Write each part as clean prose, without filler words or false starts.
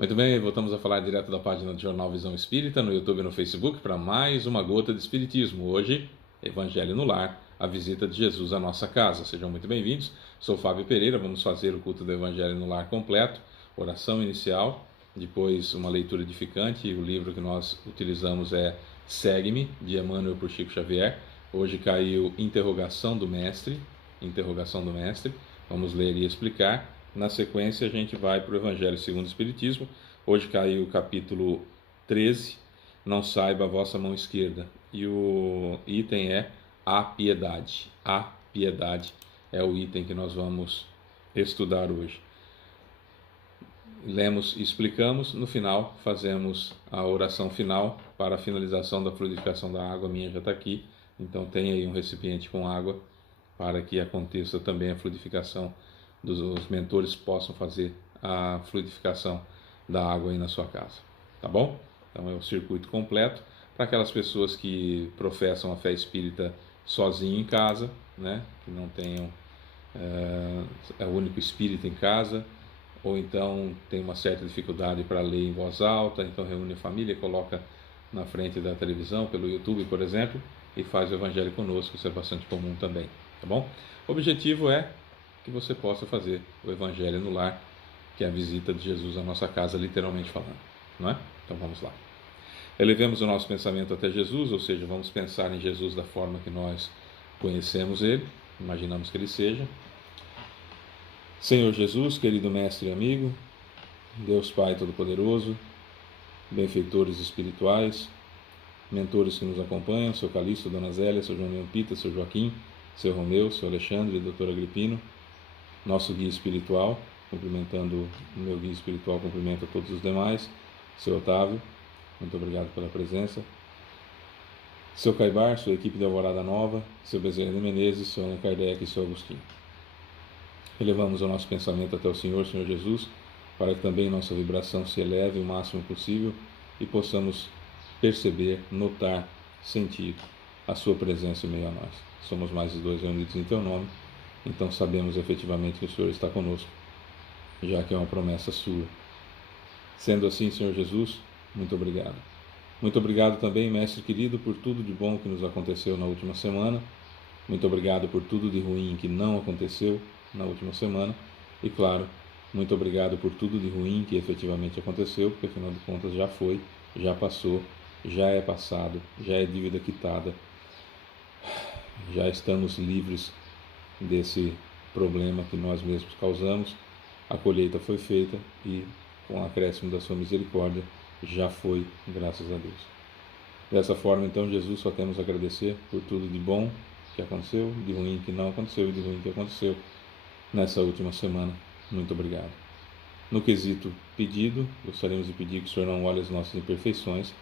Muito bem, voltamos a falar direto da página do Jornal Visão Espírita, no YouTube e no Facebook, para mais uma gota de Espiritismo. Hoje, Evangelho no Lar, a visita de Jesus à nossa casa. Sejam muito bem-vindos. Sou Fábio Pereira, vamos fazer o culto do Evangelho no Lar completo, oração inicial, depois uma leitura edificante. O livro que nós utilizamos é Segue-me, de Emmanuel por Chico Xavier. Hoje caiu Interrogação do Mestre. Vamos ler e explicar. Na sequência, a gente vai para o Evangelho segundo o Espiritismo. Hoje caiu o capítulo 13, Não saiba a vossa mão esquerda. E o item é a piedade. A piedade é o item que nós vamos estudar hoje. Lemos e explicamos. No final, fazemos a oração final para a finalização da fluidificação da água. A minha já está aqui, então tem aí um recipiente com água para que aconteça também a fluidificação. Os mentores possam fazer a fluidificação da água aí na sua casa, tá bom? Então é o circuito completo para aquelas pessoas que professam a fé espírita sozinho em casa, né? Que não tenham é o único espírita em casa, ou então tem uma certa dificuldade para ler em voz alta, então reúne a família, coloca na frente da televisão, pelo YouTube, por exemplo, e faz o Evangelho conosco. Isso é bastante comum também, tá bom? O objetivo é que você possa fazer o Evangelho no Lar, que é a visita de Jesus à nossa casa, literalmente falando, não é? Então vamos lá. Elevemos o nosso pensamento até Jesus, ou seja, vamos pensar em Jesus da forma que nós conhecemos Ele, imaginamos que Ele seja. Senhor Jesus, querido Mestre e amigo, Deus Pai Todo-Poderoso, benfeitores espirituais, mentores que nos acompanham, seu Calixto, Dona Zélia, seu João Leão Pita, seu Joaquim, seu Romeu, seu Alexandre e doutor Agripino, nosso guia espiritual, cumprimentando o meu guia espiritual, cumprimento a todos os demais, seu Otávio, muito obrigado pela presença, seu Caibar, sua equipe de Alvorada Nova, seu Bezerra de Menezes, seu Allan Kardec e seu Agostinho. Elevamos o nosso pensamento até o Senhor Jesus, para que também nossa vibração se eleve o máximo possível e possamos perceber, notar, sentir a sua presença em meio a nós. Somos mais de dois reunidos em teu nome, então sabemos efetivamente que o Senhor está conosco, já que é uma promessa sua. Sendo assim, Senhor Jesus, muito obrigado. Muito obrigado também, Mestre querido, por tudo de bom que nos aconteceu na última semana. Muito obrigado por tudo de ruim que não aconteceu na última semana. E claro, muito obrigado por tudo de ruim que efetivamente aconteceu, porque afinal de contas já foi, já passou, já é passado, já é dívida quitada. Já estamos livres desse problema que nós mesmos causamos. A colheita foi feita e, com o acréscimo da sua misericórdia, já foi, graças a Deus. Dessa forma, então, Jesus, só temos a agradecer por tudo de bom que aconteceu, de ruim que não aconteceu e de ruim que aconteceu nessa última semana. Muito obrigado. No quesito pedido, gostaríamos de pedir que o Senhor não olhe as nossas imperfeições,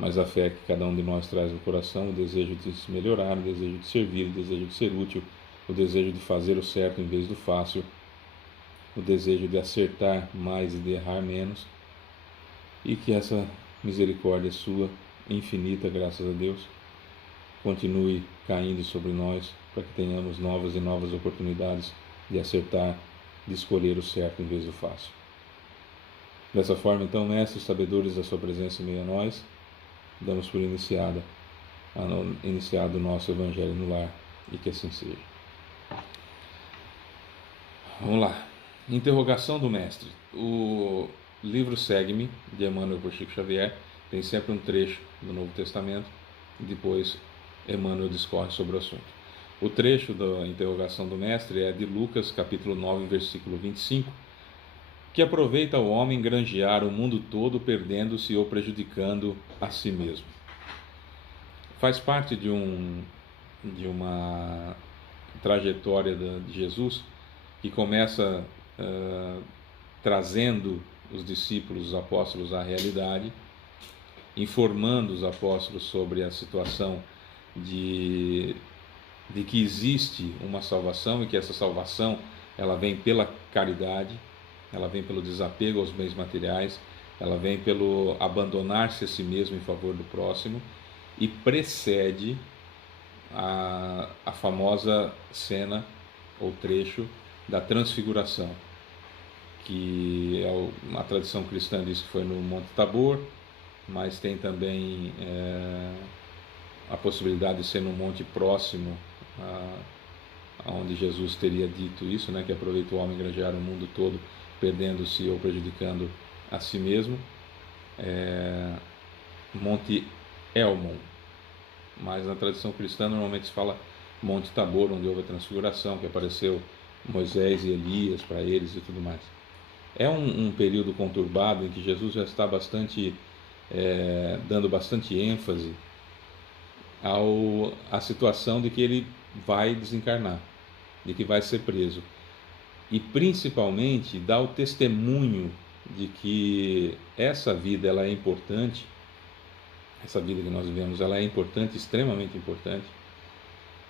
mas a fé que cada um de nós traz no coração, o desejo de se melhorar, o desejo de servir, o desejo de ser útil, o desejo de fazer o certo em vez do fácil, o desejo de acertar mais e de errar menos, e que essa misericórdia sua, infinita, graças a Deus, continue caindo sobre nós, para que tenhamos novas e novas oportunidades de acertar, de escolher o certo em vez do fácil. Dessa forma, então, mestres, sabedores da sua presença em meio a nós, damos por iniciado o nosso Evangelho no Lar, e que assim seja. Vamos lá. Interrogação do Mestre. O livro Segue-me, de Emmanuel por Chico Xavier, tem sempre um trecho do Novo Testamento, e depois Emmanuel discorre sobre o assunto. O trecho da interrogação do Mestre é de Lucas, capítulo 9, versículo 25, que aproveita o homem granjear o mundo todo, perdendo-se ou prejudicando a si mesmo. Faz parte de uma trajetória de Jesus, que começa trazendo os discípulos, os apóstolos à realidade, informando os apóstolos sobre a situação de que existe uma salvação, e que essa salvação ela vem pela caridade, ela vem pelo desapego aos bens materiais, ela vem pelo abandonar-se a si mesmo em favor do próximo, e precede a famosa cena ou trecho da transfiguração, que a tradição cristã diz que foi no Monte Tabor, mas tem também a possibilidade de ser no monte próximo aonde Jesus teria dito isso, né, que aproveita o homem granjear o mundo todo, perdendo-se ou prejudicando a si mesmo. Monte Elmon, mas na tradição cristã normalmente se fala Monte Tabor, onde houve a transfiguração, que apareceu Moisés e Elias para eles e tudo mais. É um período conturbado em que Jesus já está dando bastante ênfase à situação de que ele vai desencarnar, de que vai ser preso, e principalmente dá o testemunho de que essa vida ela é importante, essa vida que nós vivemos ela é importante, extremamente importante,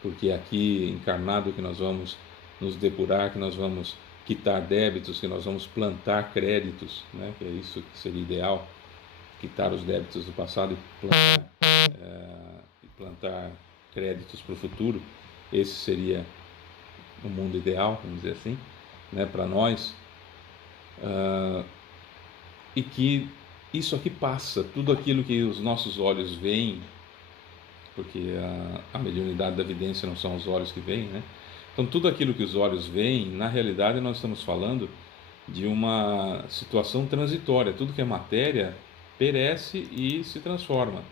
porque é aqui encarnado que nós vamos nos depurar, que nós vamos quitar débitos, que nós vamos plantar créditos, né? Que é isso que seria ideal, quitar os débitos do passado e plantar créditos para o futuro. Esse seria o mundo ideal, vamos dizer assim, né, para nós. E que isso aqui passa, tudo aquilo que os nossos olhos veem, porque a mediunidade da vidência não são os olhos que veem, né? Então tudo aquilo que os olhos veem, na realidade nós estamos falando de uma situação transitória. Tudo que é matéria perece e se transforma.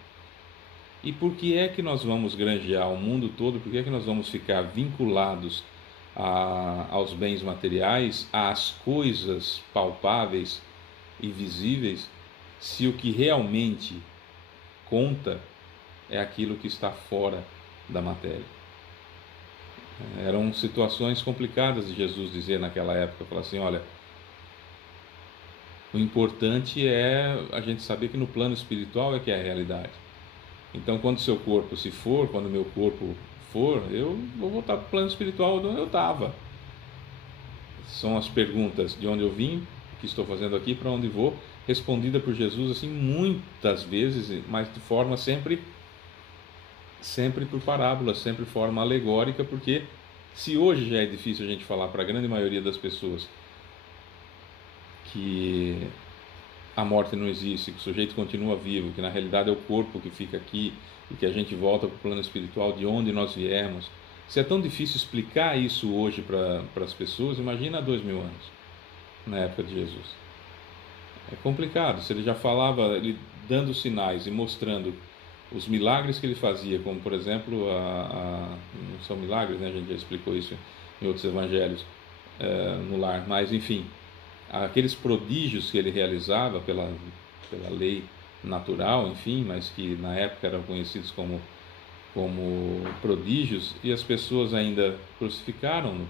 E por que é que nós vamos granjear o mundo todo? Por que é que nós vamos ficar vinculados aos bens materiais, às coisas palpáveis e visíveis, se o que realmente conta é aquilo que está fora da matéria? Eram situações complicadas de Jesus dizer naquela época, falar assim, olha, o importante é a gente saber que no plano espiritual é que é a realidade. Então quando seu corpo se for, quando meu corpo for, eu vou voltar para o plano espiritual onde eu estava. São as perguntas de onde eu vim, o que estou fazendo aqui, para onde vou, respondida por Jesus assim muitas vezes, mas de forma sempre por parábola, sempre de forma alegórica, porque se hoje já é difícil a gente falar para a grande maioria das pessoas que a morte não existe, que o sujeito continua vivo, que na realidade é o corpo que fica aqui e que a gente volta para o plano espiritual de onde nós viemos, se é tão difícil explicar isso hoje para as pessoas, imagina há 2000 anos, na época de Jesus. É complicado. Se ele já falava, ele dando sinais e mostrando os milagres que ele fazia, como por exemplo, não são milagres, né? A gente já explicou isso em outros evangelhos no lar, mas enfim, aqueles prodígios que ele realizava pela lei natural, enfim, mas que na época eram conhecidos como prodígios, e as pessoas ainda crucificaram-no.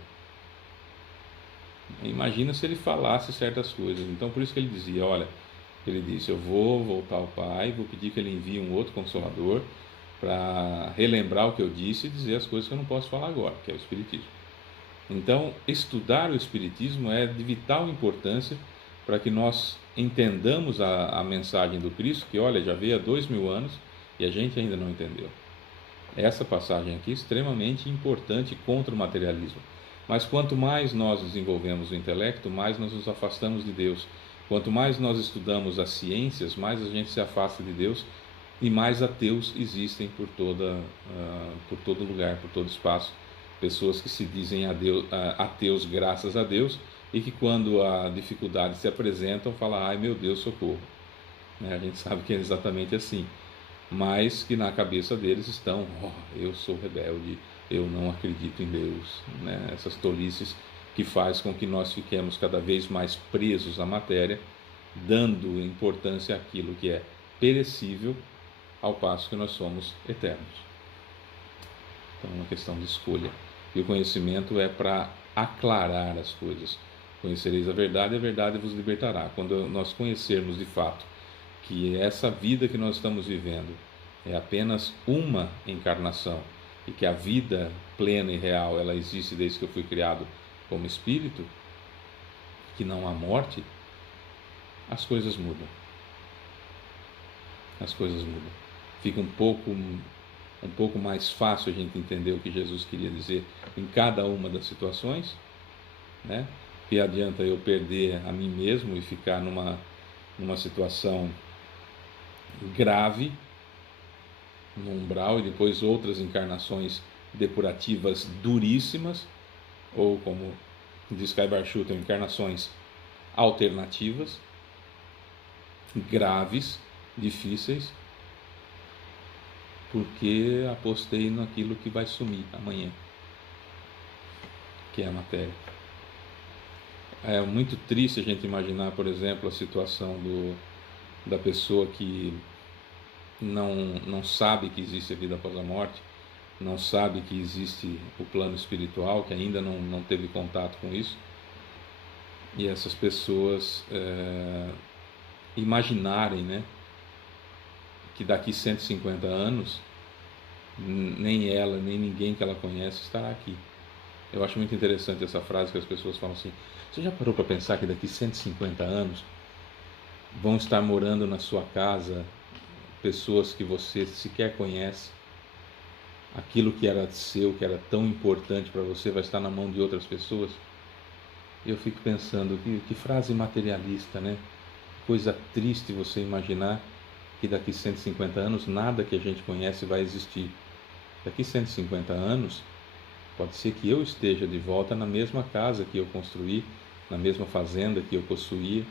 Imagina se ele falasse certas coisas. Então por isso que ele dizia, olha, ele disse, eu vou voltar ao Pai, vou pedir que ele envie um outro Consolador para relembrar o que eu disse e dizer as coisas que eu não posso falar agora, que é o Espiritismo. Então estudar o Espiritismo é de vital importância para que nós entendamos a mensagem do Cristo, que olha, já veio há 2000 anos e a gente ainda não entendeu. Essa passagem aqui é extremamente importante contra o materialismo. Mas quanto mais nós desenvolvemos o intelecto, mais nós nos afastamos de Deus. Quanto mais nós estudamos as ciências, mais a gente se afasta de Deus e mais ateus existem por todo lugar, por todo espaço. Pessoas que se dizem ateus graças a Deus e que quando a dificuldade se apresentam, falam, ai meu Deus, socorro. A gente sabe que é exatamente assim. Mas que na cabeça deles estão, eu sou rebelde, eu não acredito em Deus, né? Essas tolices que faz com que nós fiquemos cada vez mais presos à matéria, dando importância àquilo que é perecível, ao passo que nós somos eternos. Então é uma questão de escolha. E o conhecimento é para aclarar as coisas. Conhecereis a verdade vos libertará. Quando nós conhecermos de fato que essa vida que nós estamos vivendo é apenas uma encarnação e que a vida plena e real ela existe desde que eu fui criado como espírito, que não há morte, as coisas mudam. As coisas mudam. Fica um pouco mais fácil a gente entender o que Jesus queria dizer em cada uma das situações, né? Que adianta eu perder a mim mesmo e ficar numa situação grave, no umbral, e depois outras encarnações depurativas duríssimas, ou como diz Kaibar Schutel, encarnações alternativas, graves, difíceis, porque apostei naquilo que vai sumir amanhã, que é a matéria. É muito triste a gente imaginar, por exemplo, a situação da pessoa que não sabe que existe a vida após a morte, não sabe que existe o plano espiritual, que ainda não teve contato com isso, e essas pessoas imaginarem, né, que daqui 150 anos nem ela, nem ninguém que ela conhece estará aqui. Eu acho muito interessante essa frase que as pessoas falam assim: você já parou para pensar que daqui 150 anos vão estar morando na sua casa pessoas que você sequer conhece? Aquilo que era seu, que era tão importante para você, vai estar na mão de outras pessoas? Eu fico pensando, que frase materialista, né? Coisa triste você imaginar que daqui 150 anos nada que a gente conhece vai existir. Daqui 150 anos, pode ser que eu esteja de volta na mesma casa que eu construí, na mesma fazenda que eu possuía,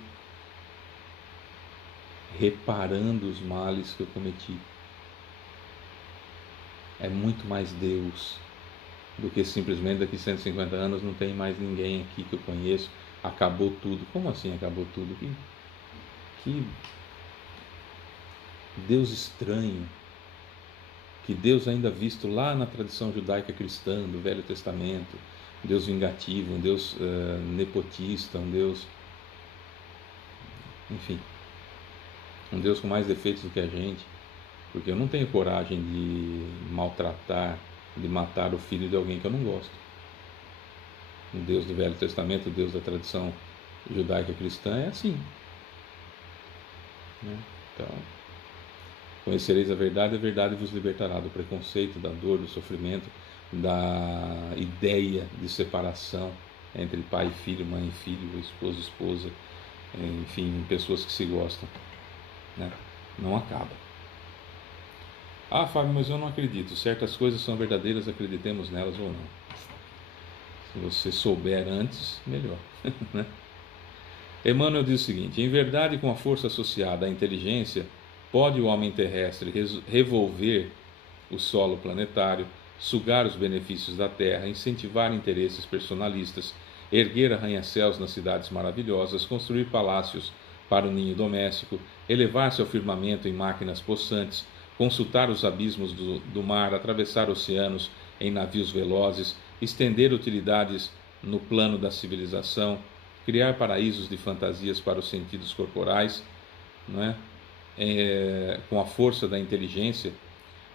reparando os males que eu cometi. É muito mais Deus do que simplesmente daqui 150 anos não tem mais ninguém aqui que eu conheço, acabou tudo. Como assim acabou tudo? Que Deus estranho, que Deus ainda visto lá na tradição judaica cristã do Velho Testamento, um Deus vingativo, um Deus nepotista, um Deus, enfim, um Deus com mais defeitos do que a gente, porque eu não tenho coragem de maltratar, de matar o filho de alguém que eu não gosto. O Deus do Velho Testamento, o Deus da tradição judaica cristã é assim, né? Então, conhecereis a verdade vos libertará do preconceito, da dor, do sofrimento, da ideia de separação entre pai e filho, mãe e filho, esposo e esposa, enfim, pessoas que se gostam, né? Não acaba. Ah, Fábio, mas eu não acredito. Certas coisas são verdadeiras, acreditemos nelas ou não. Se você souber antes, melhor. Né? Emmanuel diz o seguinte: em verdade, com a força associada à inteligência, pode o homem terrestre revolver o solo planetário, sugar os benefícios da Terra, incentivar interesses personalistas, erguer arranha-céus nas cidades maravilhosas, construir palácios para o ninho doméstico, elevar-se ao firmamento em máquinas possantes, consultar os abismos do mar, atravessar oceanos em navios velozes, estender utilidades no plano da civilização, criar paraísos de fantasias para os sentidos corporais, não é? Com a força da inteligência,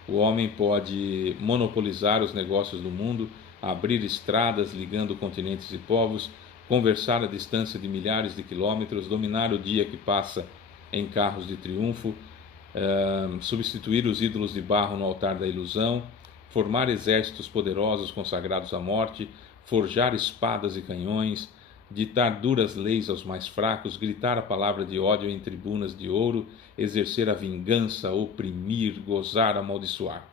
o homem pode monopolizar os negócios do mundo, abrir estradas ligando continentes e povos, conversar a distância de milhares de quilômetros, dominar o dia que passa em carros de triunfo, substituir os ídolos de barro no altar da ilusão, formar exércitos poderosos consagrados à morte, forjar espadas e canhões, ditar duras leis aos mais fracos, gritar a palavra de ódio em tribunas de ouro, exercer a vingança, oprimir, gozar, amaldiçoar.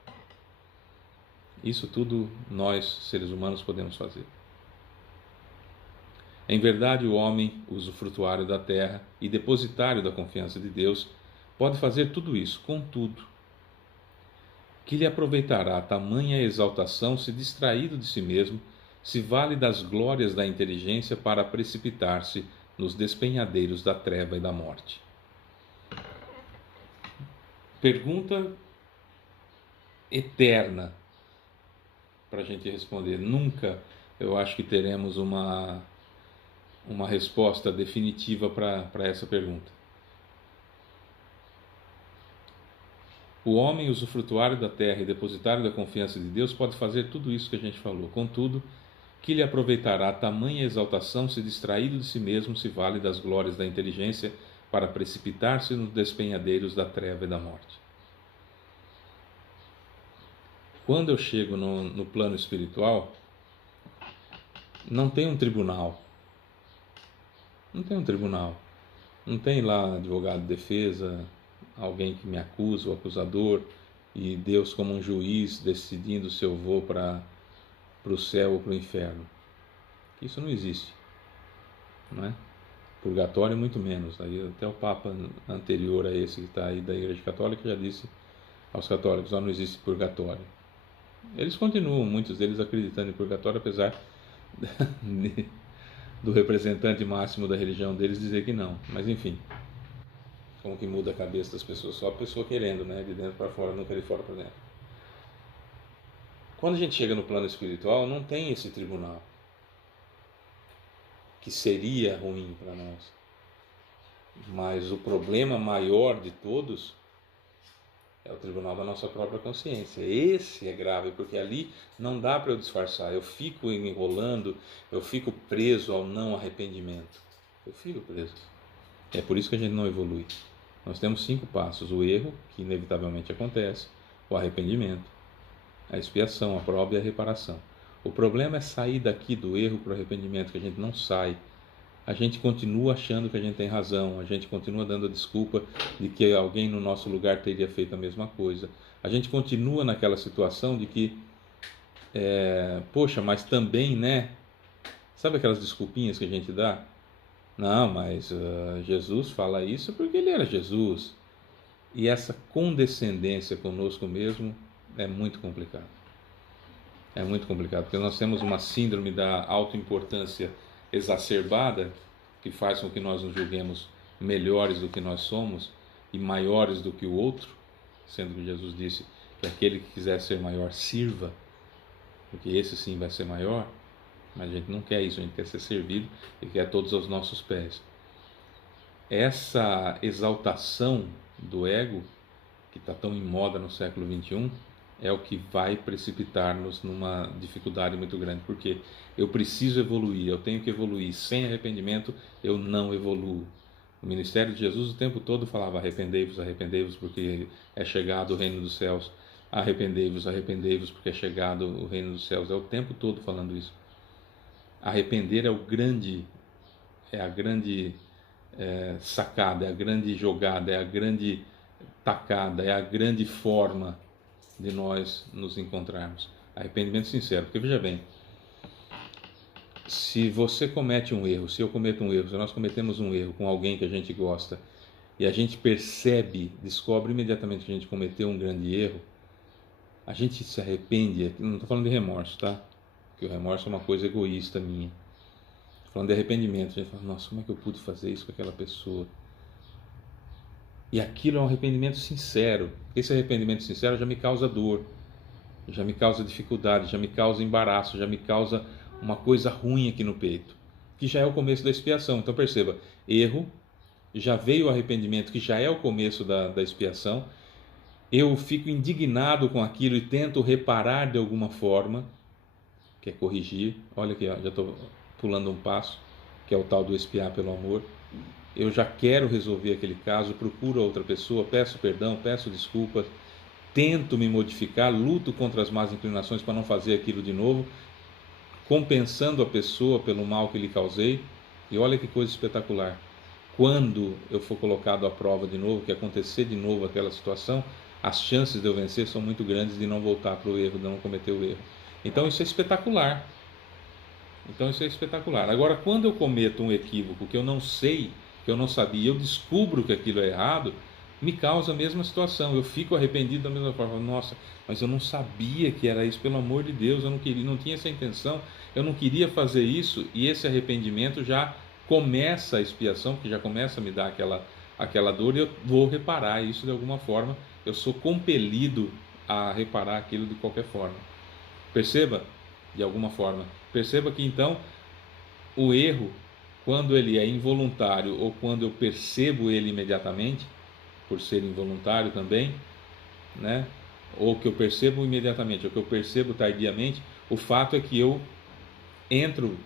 Isso tudo nós, seres humanos, podemos fazer. Em verdade, o homem, usufrutuário da terra e depositário da confiança de Deus, pode fazer tudo isso, contudo, que lhe aproveitará tamanha exaltação se distraído de si mesmo, se vale das glórias da inteligência para precipitar-se nos despenhadeiros da treva e da morte. Pergunta eterna para a gente responder. Nunca eu acho que teremos uma resposta definitiva para essa pergunta. O homem, usufrutuário da terra e depositário da confiança de Deus, pode fazer tudo isso que a gente falou. Contudo, que lhe aproveitará tamanha exaltação se distraído de si mesmo se vale das glórias da inteligência para precipitar-se nos despenhadeiros da treva e da morte. Quando eu chego no plano espiritual, não tem um tribunal, Não tem um tribunal. Não tem lá advogado de defesa, alguém que me acusa, o acusador, e Deus como um juiz decidindo se eu vou para o céu ou para o inferno. Isso não existe, não é? Purgatório muito menos. Aí até o Papa anterior a esse que está aí da Igreja Católica já disse aos católicos: não existe purgatório. Eles continuam, muitos deles, acreditando em purgatório, apesar do representante máximo da religião deles dizer que não. Mas enfim, como que muda a cabeça das pessoas? Só a pessoa querendo, né? De dentro para fora, nunca de fora para dentro. Quando a gente chega no plano espiritual, não tem esse tribunal, que seria ruim para nós. Mas o problema maior de todos é o tribunal da nossa própria consciência. Esse é grave, porque ali não dá para eu disfarçar. Eu fico enrolando, eu fico preso ao não arrependimento. Eu fico preso. É por isso que a gente não evolui. Nós temos 5 passos: o erro, que inevitavelmente acontece, o arrependimento, a expiação, a prova e a reparação. O problema é sair daqui do erro para o arrependimento, que a gente não sai. A gente continua achando que a gente tem razão, a gente continua dando a desculpa de que alguém no nosso lugar teria feito a mesma coisa. A gente continua naquela situação de que, poxa, mas também, né? Sabe aquelas desculpinhas que a gente dá? Não, mas Jesus fala isso porque ele era Jesus. E essa condescendência conosco mesmo é muito complicado. É muito complicado, porque nós temos uma síndrome da autoimportância exacerbada, que faz com que nós nos julguemos melhores do que nós somos e maiores do que o outro, sendo que Jesus disse que aquele que quiser ser maior, sirva, porque esse sim vai ser maior. Mas a gente não quer isso, a gente quer ser servido e quer todos aos nossos pés. Essa exaltação do ego, que está tão em moda no século XXI, é o que vai precipitar-nos numa dificuldade muito grande, porque eu preciso evoluir, eu tenho que evoluir. Sem arrependimento eu não evoluo. O ministério de Jesus o tempo todo falava: arrependei-vos, arrependei-vos, porque é chegado o reino dos céus. Arrependei-vos, arrependei-vos, porque é chegado o reino dos céus. É o tempo todo falando isso. Arrepender é a grande sacada, é a grande jogada, é a grande tacada, é a grande forma de nós nos encontrarmos. Arrependimento sincero, porque veja bem, se você comete um erro, se eu cometo um erro, se nós cometemos um erro com alguém que a gente gosta e a gente percebe, descobre imediatamente que a gente cometeu um grande erro, a gente se arrepende. Não estou falando de remorso, tá? Porque o remorso é uma coisa egoísta minha. Estou falando de arrependimento. A gente fala: nossa, como é que eu pude fazer isso com aquela pessoa? E aquilo é um arrependimento sincero. Esse arrependimento sincero já me causa dor, já me causa dificuldade, já me causa embaraço, já me causa uma coisa ruim aqui no peito, que já é o começo da expiação. Então perceba, erro, já veio o arrependimento, que já é o começo da expiação. Eu fico indignado com aquilo e tento reparar de alguma forma, que é corrigir. Olha aqui, ó, já estou pulando um passo, que é o tal do expiar pelo amor. Eu já quero resolver aquele caso, procuro outra pessoa, peço perdão, peço desculpas, tento me modificar, luto contra as más inclinações para não fazer aquilo de novo, compensando a pessoa pelo mal que lhe causei. E olha que coisa espetacular: quando eu for colocado à prova de novo, que acontecer de novo aquela situação, as chances de eu vencer são muito grandes de não voltar para o erro, de não cometer o erro. Então isso é espetacular. Agora, quando eu cometo um equívoco que eu não sei, que eu não sabia, eu descubro que aquilo é errado, me causa a mesma situação. Eu fico arrependido da mesma forma. Nossa, mas eu não sabia que era isso, pelo amor de Deus, eu não queria, não tinha essa intenção, eu não queria fazer isso. E esse arrependimento já começa a expiação, que já começa a me dar aquela dor, e eu vou reparar isso de alguma forma. Eu sou compelido a reparar aquilo de qualquer forma. Perceba, de alguma forma. Perceba que então o erro, quando ele é involuntário ou quando eu percebo ele imediatamente, por ser involuntário também, né? Ou que eu percebo imediatamente, ou que eu percebo tardiamente, o fato é que eu entro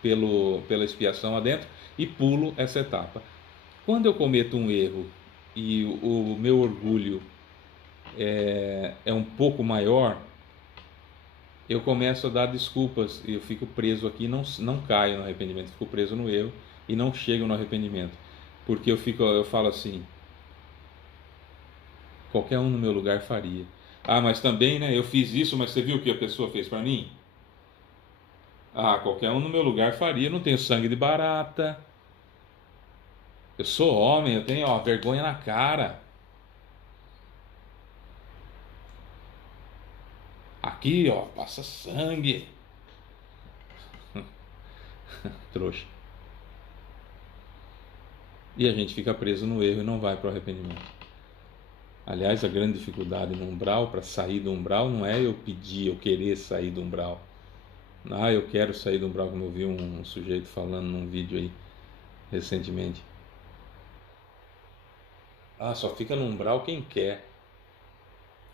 pela expiação adentro e pulo essa etapa. Quando eu cometo um erro e o meu orgulho é um pouco maior, eu começo a dar desculpas e eu fico preso aqui, não caio no arrependimento, fico preso no erro, e não chegam no arrependimento. Porque eu falo assim, qualquer um no meu lugar faria. Ah, mas também, né, eu fiz isso, mas você viu o que a pessoa fez para mim? Ah, qualquer um no meu lugar faria, eu não tenho sangue de barata, eu sou homem, eu tenho, ó, vergonha na cara. Aqui, ó, passa sangue. Trouxa. E a gente fica preso no erro e não vai para o arrependimento. Aliás, a grande dificuldade no umbral, para sair do umbral, não é eu pedir, eu querer sair do umbral. Ah, eu quero sair do umbral, como eu vi um sujeito falando num vídeo aí recentemente. Ah, só fica no umbral quem quer.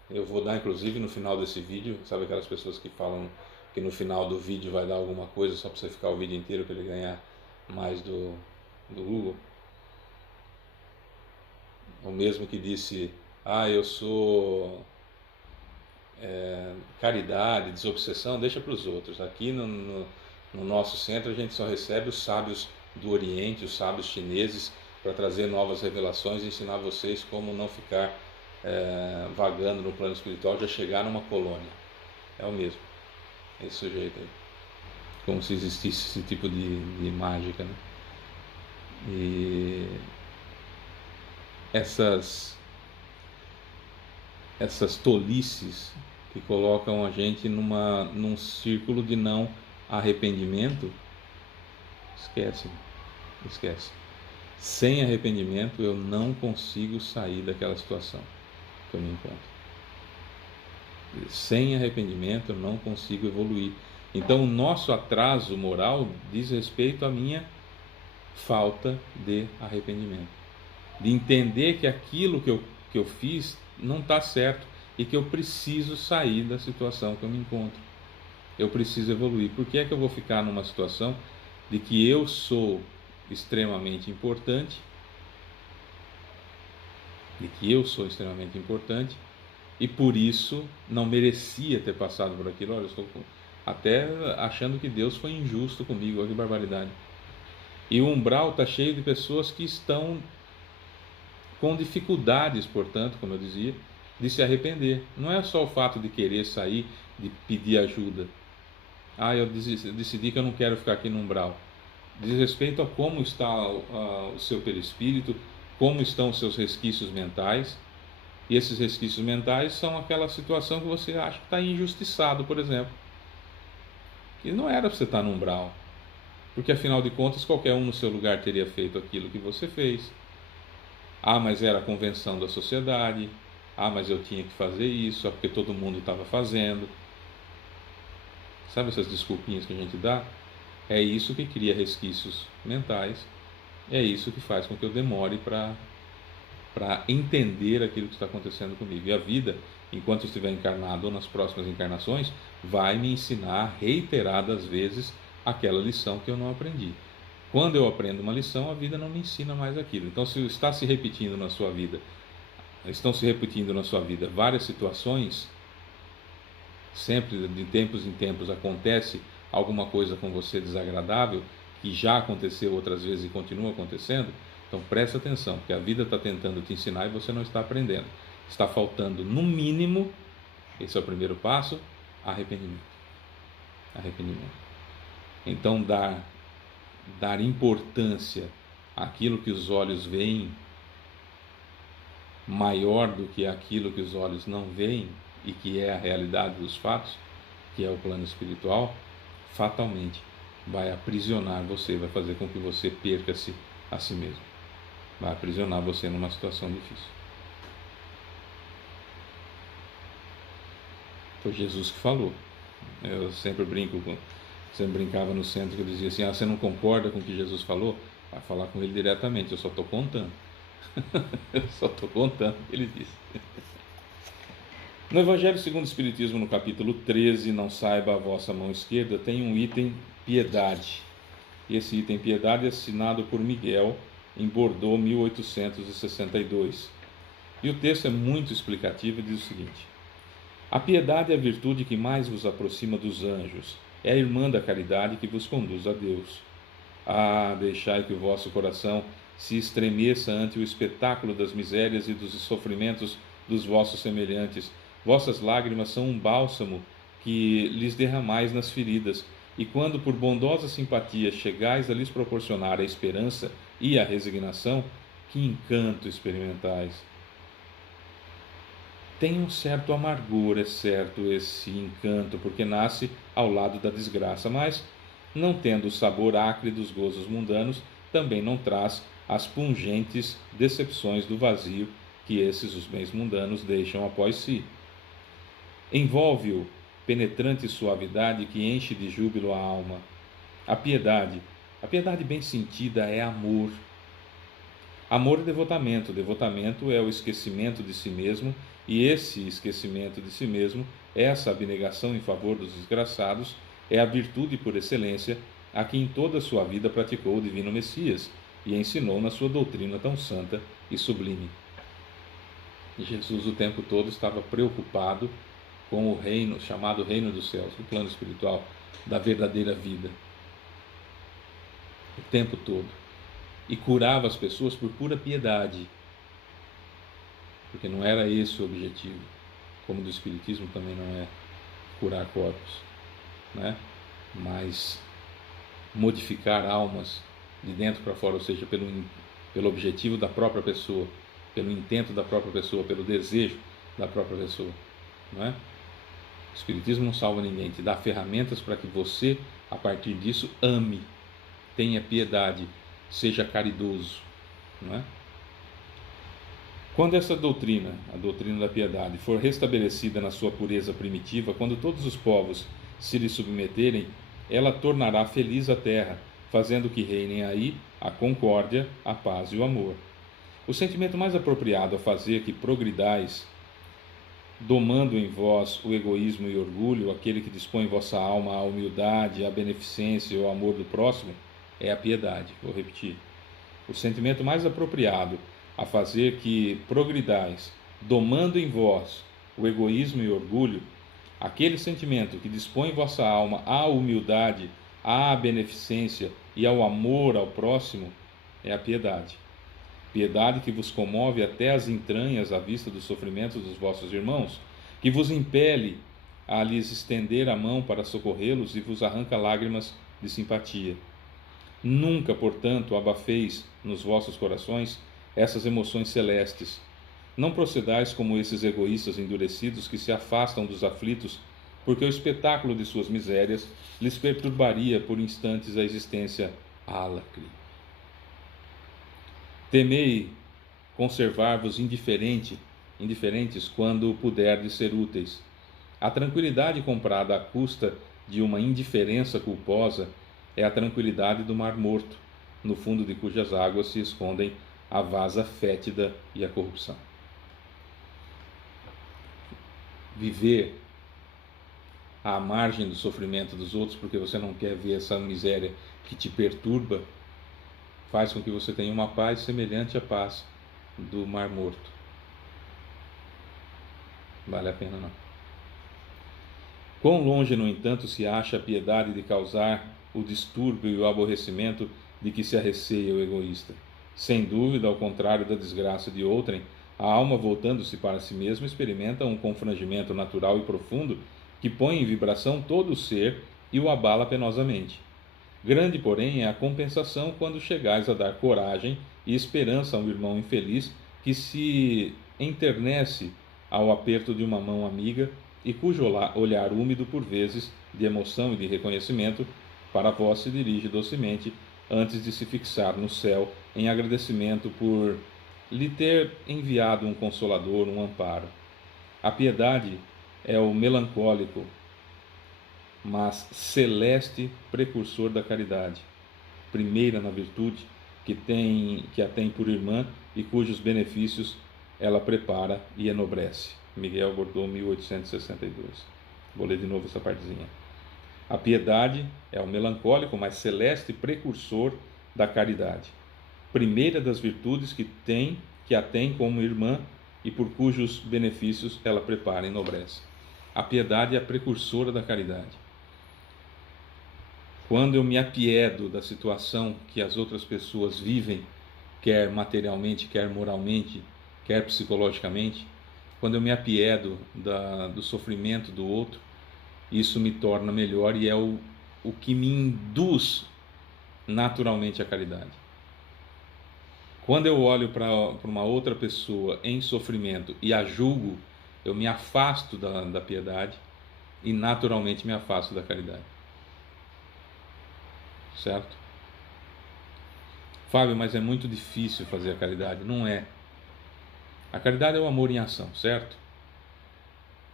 Eu vou dar, inclusive, no final desse vídeo, sabe aquelas pessoas que falam que no final do vídeo vai dar alguma coisa só para você ficar o vídeo inteiro para ele ganhar mais do Google? O mesmo que disse, ah, eu sou caridade, desobsessão, deixa para os outros. Aqui no nosso centro a gente só recebe os sábios do Oriente, os sábios chineses, para trazer novas revelações e ensinar vocês como não ficar vagando no plano espiritual, já chegar numa colônia. É o mesmo, esse sujeito aí. Como se existisse esse tipo de mágica, né? E essas tolices que colocam a gente num círculo de não arrependimento, esquece. Sem arrependimento eu não consigo sair daquela situação que eu me encontro. Sem arrependimento eu não consigo evoluir. Então o nosso atraso moral diz respeito à minha falta de arrependimento. De entender que aquilo que eu fiz não está certo e que eu preciso sair da situação que eu me encontro. Eu preciso evoluir. Por que é que eu vou ficar numa situação de que eu sou extremamente importante, e por isso não merecia ter passado por aquilo? Olha, eu estou até achando que Deus foi injusto comigo, olha que barbaridade. E o umbral está cheio de pessoas que estão com dificuldades, portanto, como eu dizia, de se arrepender. Não é só o fato de querer sair, de pedir ajuda. Ah, eu decidi que eu não quero ficar aqui no umbral. Diz respeito a como está o seu perispírito, como estão os seus resquícios mentais. E esses resquícios mentais são aquela situação que você acha que está injustiçado, por exemplo. Que não era para você estar no umbral. Porque afinal de contas qualquer um no seu lugar teria feito aquilo que você fez. Ah, mas era a convenção da sociedade. Ah, mas eu tinha que fazer isso, é porque todo mundo estava fazendo. Sabe essas desculpinhas que a gente dá? É isso que cria resquícios mentais. É isso que faz com que eu demore para entender aquilo que está acontecendo comigo. E a vida, enquanto eu estiver encarnado ou nas próximas encarnações, vai me ensinar reiteradas vezes aquela lição que eu não aprendi. Quando eu aprendo uma lição, a vida não me ensina mais aquilo. Então, se está se repetindo na sua vida, estão se repetindo na sua vida várias situações, sempre de tempos em tempos acontece alguma coisa com você desagradável, que já aconteceu outras vezes e continua acontecendo, então presta atenção, porque a vida está tentando te ensinar e você não está aprendendo. Está faltando, no mínimo, esse é o primeiro passo, arrependimento. Então dar importância àquilo que os olhos veem maior do que aquilo que os olhos não veem e que é a realidade dos fatos, que é o plano espiritual, fatalmente vai aprisionar você, vai fazer com que você perca-se a si mesmo, vai aprisionar você numa situação difícil. Foi Jesus que falou. Eu sempre brincava no centro que eu dizia assim, você não concorda com o que Jesus falou? Vai falar com ele diretamente, eu só estou contando. Eu só estou contando o que ele disse. No Evangelho segundo o Espiritismo, no capítulo 13, não saiba a vossa mão esquerda, tem um item piedade. E esse item piedade é assinado por Miguel em Bordeaux, 1862. E o texto é muito explicativo e diz o seguinte: a piedade é a virtude que mais vos aproxima dos anjos, é a irmã da caridade que vos conduz a Deus. Ah, deixai que o vosso coração se estremeça ante o espetáculo das misérias e dos sofrimentos dos vossos semelhantes. Vossas lágrimas são um bálsamo que lhes derramais nas feridas, e quando por bondosa simpatia chegais a lhes proporcionar a esperança e a resignação, que encanto experimentais! Tem um certo amargor, é certo, esse encanto, porque nasce ao lado da desgraça, mas, não tendo o sabor acre dos gozos mundanos, também não traz as pungentes decepções do vazio que esses, os bens mundanos, deixam após si. Envolve-o penetrante suavidade que enche de júbilo a alma. A piedade bem sentida é amor. Amor é devotamento, devotamento é o esquecimento de si mesmo, e esse esquecimento de si mesmo, essa abnegação em favor dos desgraçados, é a virtude por excelência a que em toda a sua vida praticou o divino Messias e ensinou na sua doutrina tão santa e sublime. Jesus o tempo todo estava preocupado com o reino, chamado reino dos céus, o plano espiritual da verdadeira vida. O tempo todo. E curava as pessoas por pura piedade, porque não era esse o objetivo, como do Espiritismo também não é curar corpos, né? Mas modificar almas de dentro para fora, ou seja, pelo objetivo da própria pessoa, pelo intento da própria pessoa, pelo desejo da própria pessoa, não é? O Espiritismo não salva ninguém, te dá ferramentas para que você, a partir disso, ame, tenha piedade, seja caridoso, não é? Quando essa doutrina, a doutrina da piedade, for restabelecida na sua pureza primitiva, quando todos os povos se lhe submeterem, ela tornará feliz a terra, fazendo que reinem aí a concórdia, a paz e o amor. O sentimento mais apropriado a fazer que progridais, domando em vós o egoísmo e orgulho, aquele que dispõe vossa alma à humildade, à beneficência e ao amor do próximo, é a piedade. Vou repetir. O sentimento mais apropriado a fazer que progridais, domando em vós o egoísmo e orgulho, aquele sentimento que dispõe vossa alma à humildade, à beneficência e ao amor ao próximo, é a piedade. Piedade que vos comove até as entranhas à vista dos sofrimentos dos vossos irmãos, que vos impele a lhes estender a mão para socorrê-los e vos arranca lágrimas de simpatia. Nunca, portanto, abafeis nos vossos corações essas emoções celestes. Não procedais como esses egoístas endurecidos que se afastam dos aflitos, porque o espetáculo de suas misérias lhes perturbaria por instantes a existência álacre. Temei conservar-vos indiferentes quando puderdes ser úteis. A tranquilidade comprada à custa de uma indiferença culposa é a tranquilidade do mar morto, no fundo de cujas águas se escondem a vasa fétida e a corrupção. Viver à margem do sofrimento dos outros porque você não quer ver essa miséria que te perturba, faz com que você tenha uma paz semelhante à paz do mar morto. Vale a pena não. Quão longe, no entanto, se acha a piedade de causar o distúrbio e o aborrecimento de que se arreceia o egoísta. Sem dúvida, ao contrário da desgraça de outrem, a alma, voltando-se para si mesma, experimenta um confrangimento natural e profundo que põe em vibração todo o ser e o abala penosamente. Grande, porém, é a compensação quando chegais a dar coragem e esperança a um irmão infeliz que se enternece ao aperto de uma mão amiga e cujo olhar úmido, por vezes, de emoção e de reconhecimento, para vós se dirige docemente, antes de se fixar no céu em agradecimento por lhe ter enviado um consolador, um amparo. A piedade é o melancólico, mas celeste precursor da caridade, primeira na virtude, que a tem por irmã e cujos benefícios ela prepara e enobrece. Miguel Bordeaux, 1862. Vou ler de novo essa partezinha. A piedade é o melancólico, mas celeste precursor da caridade, primeira das virtudes que a tem como irmã e por cujos benefícios ela prepara e enobrece. A piedade é a precursora da caridade. quando eu me apiedo da situação que as outras pessoas vivem, quer materialmente, quer moralmente, quer psicologicamente, quando eu me apiedo do sofrimento do outro, isso me torna melhor e é o que me induz naturalmente à caridade. Quando eu olho para uma outra pessoa em sofrimento e a julgo, eu me afasto da piedade e naturalmente me afasto da caridade. Certo? Fábio, mas é muito difícil fazer a caridade. Não é. A caridade é o amor em ação, certo?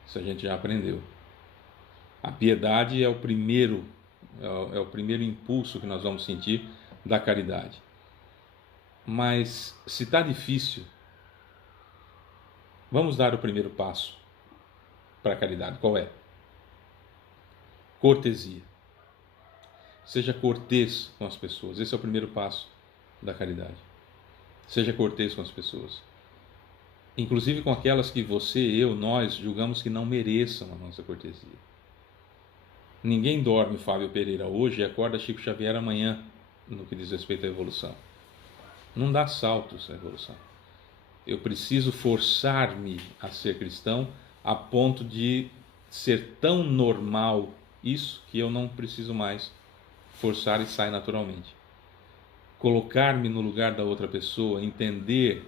Isso a gente já aprendeu. A piedade é o primeiro impulso que nós vamos sentir da caridade. Mas se está difícil, vamos dar o primeiro passo para a caridade. Qual é? Cortesia. Seja cortês com as pessoas. Esse é o primeiro passo da caridade. Seja cortês com as pessoas. Inclusive com aquelas que você, eu, nós julgamos que não mereçam a nossa cortesia. Ninguém dorme Fábio Pereira hoje e acorda Chico Xavier amanhã, no que diz respeito à evolução. Não dá saltos a evolução. Eu preciso forçar-me a ser cristão a ponto de ser tão normal isso que eu não preciso mais forçar e sai naturalmente. Colocar-me no lugar da outra pessoa, entender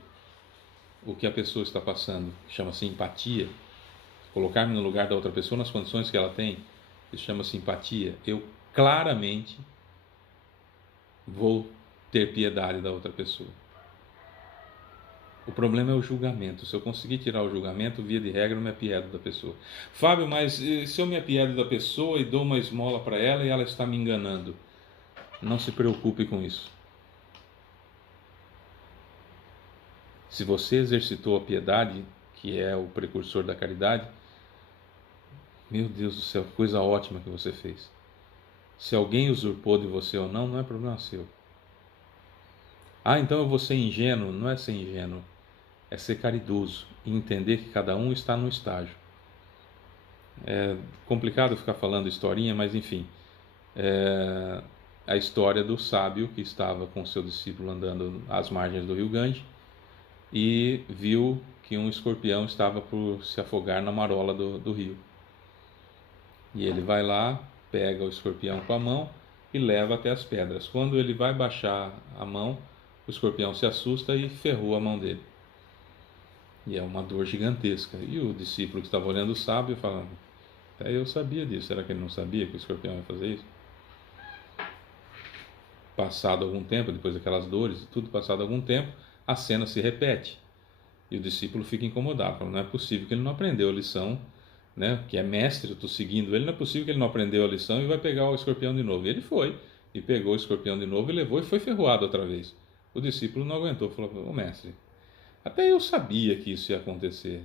o que a pessoa está passando, chama-se empatia. Colocar-me no lugar da outra pessoa nas condições que ela tem, isso chama-se empatia. Eu claramente vou ter piedade da outra pessoa. O problema é o julgamento. Se eu conseguir tirar o julgamento, via de regra, eu me apiedo da pessoa. Fábio, mas se eu me apiedo da pessoa e dou uma esmola para ela e ela está me enganando? Não se preocupe com isso. Se você exercitou a piedade, que é o precursor da caridade, meu Deus do céu, que coisa ótima que você fez. Se alguém usurpou de você ou não, não é problema seu. Ah, então eu vou ser ingênuo? Não é ser ingênuo, é ser caridoso e entender que cada um está num estágio. É complicado ficar falando historinha, mas enfim, é a história do sábio que estava com seu discípulo andando às margens do rio Gange e viu que um escorpião estava por se afogar na marola do rio. E ele vai lá, pega o escorpião com a mão e leva até as pedras. Quando ele vai baixar a mão, o escorpião se assusta e ferrou a mão dele. E é uma dor gigantesca. E o discípulo que estava olhando o sábio fala: até eu sabia disso, será que ele não sabia que o escorpião ia fazer isso? Passado algum tempo, depois daquelas dores e tudo, passado algum tempo, a cena se repete. E o discípulo fica incomodado, fala: não é possível que ele não aprendeu a lição, né? Que é mestre, eu estou seguindo ele, não é possível que ele não aprendeu a lição e vai pegar o escorpião de novo. E ele foi, e pegou o escorpião de novo e levou e foi ferroado outra vez. O discípulo não aguentou, falou: ô mestre, até eu sabia que isso ia acontecer.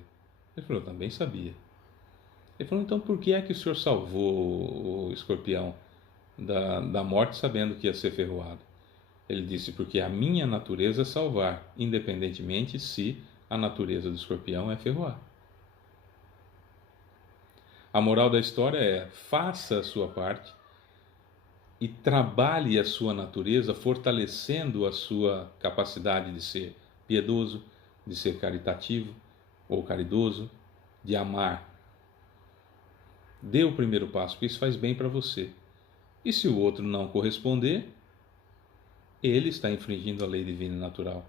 Ele falou: eu também sabia. Ele falou: então por que é que o senhor salvou o escorpião da morte sabendo que ia ser ferroado? Ele disse: porque a minha natureza é salvar, independentemente se a natureza do escorpião é ferroar. A moral da história é: faça a sua parte e trabalhe a sua natureza, fortalecendo a sua capacidade de ser piedoso, de ser caritativo ou caridoso, de amar. Dê o primeiro passo, porque isso faz bem para você. E se o outro não corresponder, ele está infringindo a lei divina e natural.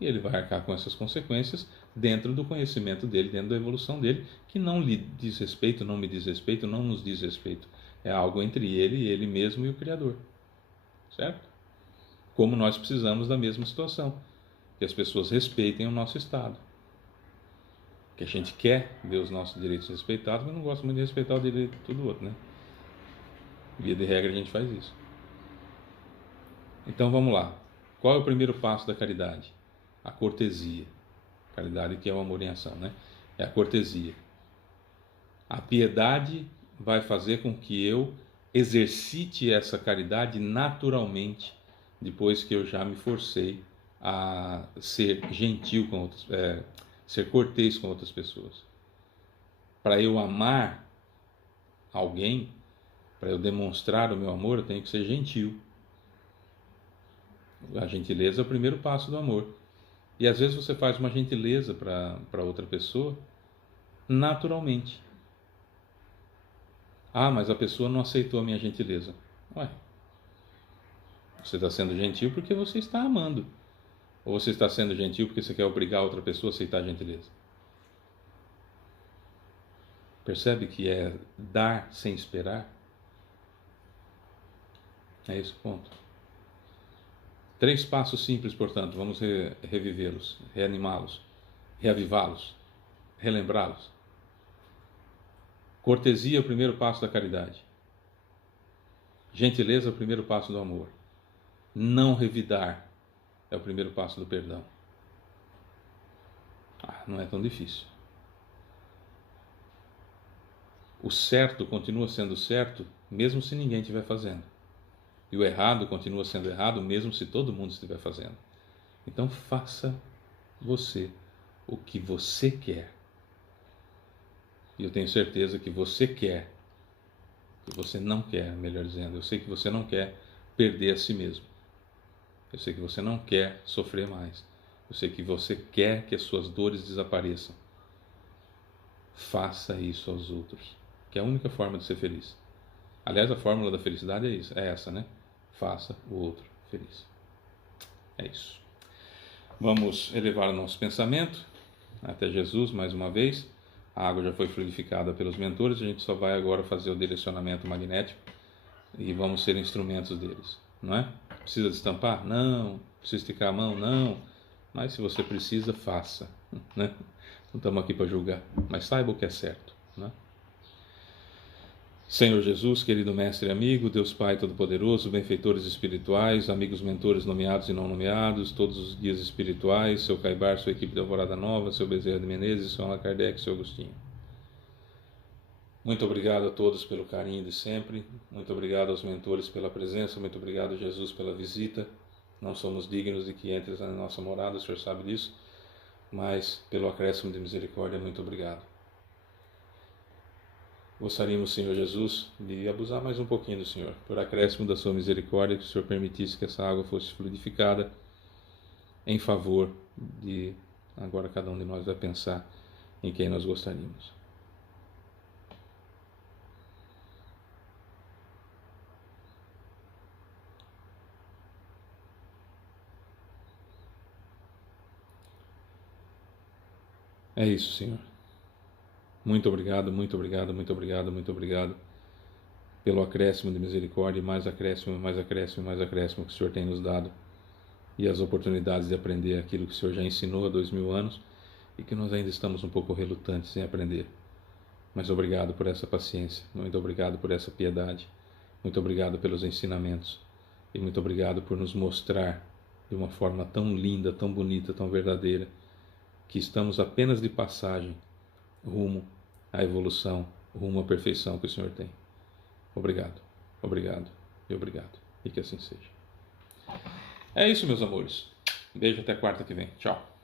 E ele vai arcar com essas consequências dentro do conhecimento dele, dentro da evolução dele, que não lhe diz respeito, não me diz respeito, não nos diz respeito. É algo entre ele mesmo e o Criador. Certo? Como nós precisamos da mesma situação. Que as pessoas respeitem o nosso estado. Que a gente quer ver os nossos direitos respeitados, mas não gosta muito de respeitar o direito do outro, né? Via de regra a gente faz isso. Então vamos lá. Qual é o primeiro passo da caridade? A cortesia. Caridade que é o amor em ação, né? É a cortesia. A piedade vai fazer com que eu exercite essa caridade naturalmente, depois que eu já me forcei a ser gentil com outras, ser cortês com outras pessoas. Para eu amar alguém, Para eu demonstrar o meu amor, eu tenho que ser gentil. A gentileza é o primeiro passo do amor. E às vezes você faz uma gentileza para outra pessoa naturalmente. Ah, mas a pessoa não aceitou a minha gentileza. Ué, você está sendo gentil porque você está amando. Ou você está sendo gentil porque você quer obrigar outra pessoa a aceitar a gentileza? Percebe que é dar sem esperar? É esse o ponto. 3 passos simples, portanto, vamos revivê-los, reanimá-los, reavivá-los, relembrá-los. Cortesia é o primeiro passo da caridade. Gentileza é o primeiro passo do amor. Não revidar é o primeiro passo do perdão. Não é tão difícil. O certo continua sendo certo, mesmo se ninguém estiver fazendo. E o errado continua sendo errado, mesmo se todo mundo estiver fazendo. Então faça você o que você quer. E eu tenho certeza que você quer, que você não quer, melhor dizendo, eu sei que você não quer perder a si mesmo. Eu sei que você não quer sofrer mais. Eu sei que você quer que as suas dores desapareçam. Faça isso aos outros, que é a única forma de ser feliz. Aliás, a fórmula da felicidade é isso, é essa, né? Faça o outro feliz. É isso. Vamos elevar o nosso pensamento até Jesus mais uma vez. A água já foi fluidificada pelos mentores, a gente só vai agora fazer o direcionamento magnético e vamos ser instrumentos deles, não é? Precisa destampar? Não. Precisa esticar a mão? Não. Mas se você precisa, faça, né? Não estamos aqui para julgar, mas saiba o que é certo, né? Senhor Jesus, querido Mestre e amigo, Deus Pai Todo-Poderoso, benfeitores espirituais, amigos mentores nomeados e não nomeados, todos os guias espirituais, seu Caibar, sua equipe de Alvorada Nova, seu Bezerra de Menezes, seu Allan Kardec, seu Agostinho. Muito obrigado a todos pelo carinho de sempre, muito obrigado aos mentores pela presença, muito obrigado, Jesus, pela visita. Não somos dignos de que entres na nossa morada, o Senhor sabe disso, mas pelo acréscimo de misericórdia, muito obrigado. Gostaríamos, Senhor Jesus, de abusar mais um pouquinho do Senhor, por acréscimo da sua misericórdia, que o Senhor permitisse que essa água fosse fluidificada em favor de... Agora cada um de nós vai pensar em quem nós gostaríamos. É isso, Senhor. Muito obrigado, muito obrigado, muito obrigado, muito obrigado pelo acréscimo de misericórdia, mais acréscimo, mais acréscimo, mais acréscimo que o Senhor tem nos dado e as oportunidades de aprender aquilo que o Senhor já ensinou há 2000 anos e que nós ainda estamos um pouco relutantes em aprender. Mas obrigado por essa paciência, muito obrigado por essa piedade, muito obrigado pelos ensinamentos e muito obrigado por nos mostrar de uma forma tão linda, tão bonita, tão verdadeira, que estamos apenas de passagem rumo à evolução, rumo à perfeição que o Senhor tem. Obrigado, obrigado e obrigado. E que assim seja. É isso, meus amores. Beijo até quarta que vem. Tchau.